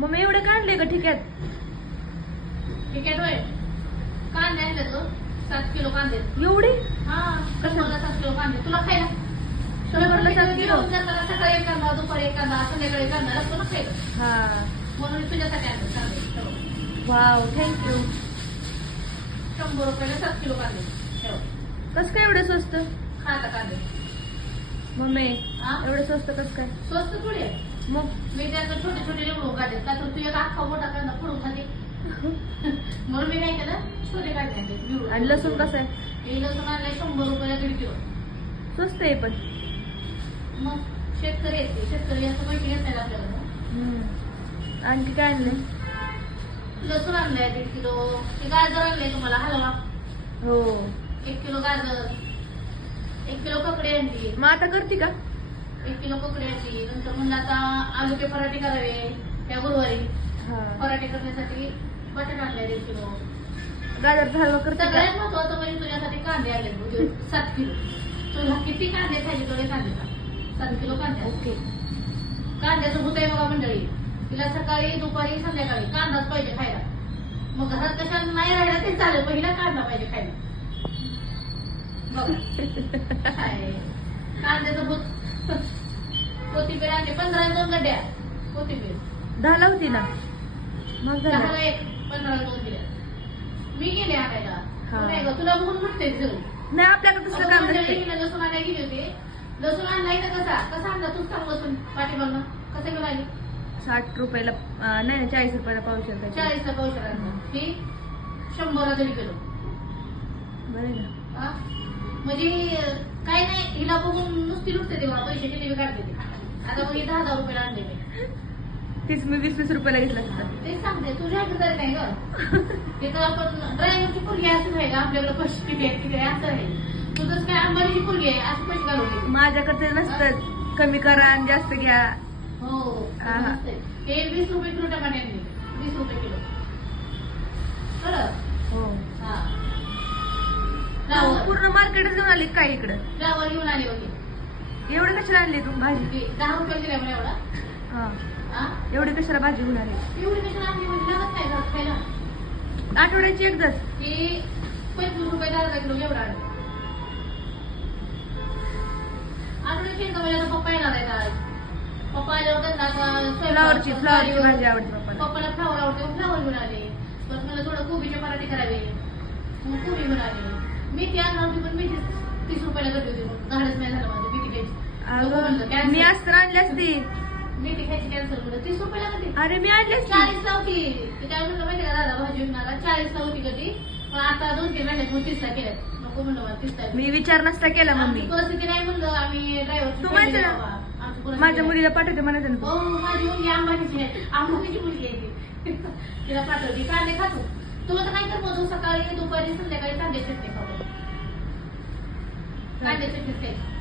मग एवढे काढले का ठिक्यात? ठीक आहे होय. कांदे आणले तो 7 किलो कांदे. एवढे? हा, शंभरला 7 किलो कांदे तुला खायला. शंभरला 7 किलो? जाताना सकाळी एक कांदा, दुपारी एक कांदा, संध्याकाळी कांदा रस्ता खायला. हा, म्हणून तुझ्यासाठी आणलं कांदे. Wow, thank you. 100 रुपयाला 7 किलो कांदे ठेव. कस काय एवढे स्वस्त? खाता कांदे मम्मी हा? एवढे स्वस्त कस काय? स्वस्त थोडी आहे. मग मी त्याचं छोटे छोटे निवडून काढले का तर तुझ्या अख्खा मोठा कांदा फोडून खाते. म्हणून मी काय केलं, छोटे काढले निवडून. आणि लसूण कसं आहे? हे लसूण आणलंय 100 रुपयाला 1.5 किलो. स्वस्त आहे पण. मग शेतकरी येते, शेतकरी असं माहिती घेत नाही आपल्याला. आणखी काय आणले? लसूण आणलंय 1.5 किलो. हे गाजर आणलंय तुम्हाला हलवा. हो. 1 किलो गाजर, 1 किलो ककडी आणली. मग आता करते का? 1 किलो ककडी आणली. नंतर म्हणलं आता आलूचे पराठे करावे त्या गुरुवारी. हा. पराठे करण्यासाठी बटाटा आणलाय 1 किलो. गाजरचा हलवा करते का? सगळ्यात महत्वाचं म्हणजे तुझ्यासाठी कांदे आणले 7 किलो. तुला किती कांदे खायचे तेवढे कांदे खा. 7 किलो कांदे. ओके. कांद्याचं भूत आहे बघा मंडळी. तिला सकाळी दुपारी संध्याकाळी कांदाच पाहिजे खायला. मग घरात कशा नाही राहिला ते चालेल, पहिला कांदा पाहिजे खायला. बघा काय कांद्याचं भूत. कोथिंबीर आणली 15 गड्ड्या कोथिंबीर. 10 होती ना? मग झालं. 10 एक 15 दिल्या. मी गेले आणायला. हा. नाही गं, तुला बघून म्हणते जरूर. नाही, आपल्याकडे तसलं काम नसते. लसूण आणायला गेली होती. लसूण आणलाय का कसा आणला तूच सांग. लसूण पाठीमागनं कसं घेऊन आली? 60 रुपयाला नाही 40 रुपयाला पावशेर. 40ला पावशेर आणलं. ही 100ला 1.5 किलो. बरं आहे ना? हा? म्हणजे काय नाही, हिला बघून नुसती लुटते ते मला पैसे टिलेवी काढते ते. आता मग 10 रुपयाला आणले मी. तीच मी 20 रुपयाला घेतला असता. तेच सांगते तुझ्या तरी नाही ग. तिथं आपण ड्रायव्हरची पोरगी असं आहे का आपल्याकडे पैसे किती आहेत किती आहे असं आहे. तुझंच काय अंबानीची पोरगी आहे असं पैसे घालवले. माझ्याकडे नसतं कमी करा आणि जास्त घ्या. हो हा. हे 20 रुपये किलो टमाटे आणले. 20 रुपये किलो. बरं. हो. हा. पूर्ण मार्केटच घेऊन आली काय इकडं? फ्लावर घेऊन आली होती. एवढी कशाला आणली तू भाजी? 10 रुपये दिला मला एवढा. हा. हा? एवढी कशाला भाजी घेऊन आली? एवढी कशाला आणली म्हणजे लागत नाही घरात खायला. आठवड्याची एकदाच? ही 25 रुपये 10 किलो एवढा आणलं. आठवड्याची एकदा म्हणजे आता पप्पा येणार आहेत आज. पप्पा आल्यावर त्यांना आता फ्लावरची भाजी आवडते पप्पाला. पप्पाला फ्लावर आवडते, फ्लावर घेऊन आले. परत मला थोडं कोबीचे पराठे करावे, मग कोबी घेऊन आले. मेथी आणणार होती पण मेथी 30 रुपयाला करते होती. मग धाडच नाही झालं माझं मेथी घ्यायची. मी असत आणली असती. मेथी खायची कॅन्सल म्हणलं 30 रुपयाला कधी. अरे मी आणली असती. 40ला होती. ते काय म्हणलं माहिती का दादा भाजी विकणारा 40ला होती कधी. पण आता 2-3 महिन्यात मग 30ला केल्यात. नको म्हणलं मला 30ला. मी विचार नसता केला मम्मी. परिस्थिती नाही म्हणलं आम्ही ड्रायव्हर. तू माहिती ना माझ्या मुलीला पाठवते म्हणायचं ना. हो माझी मुलगी अंबानीची आहे. अंबानीची मुलगी आहे ती. तिला पाठवते. कांदे खातो. तुला तर काय कर मग सकाळी दुपारी संध्याकाळी कांदे चटणी खातो. कांदे चटणी खायची.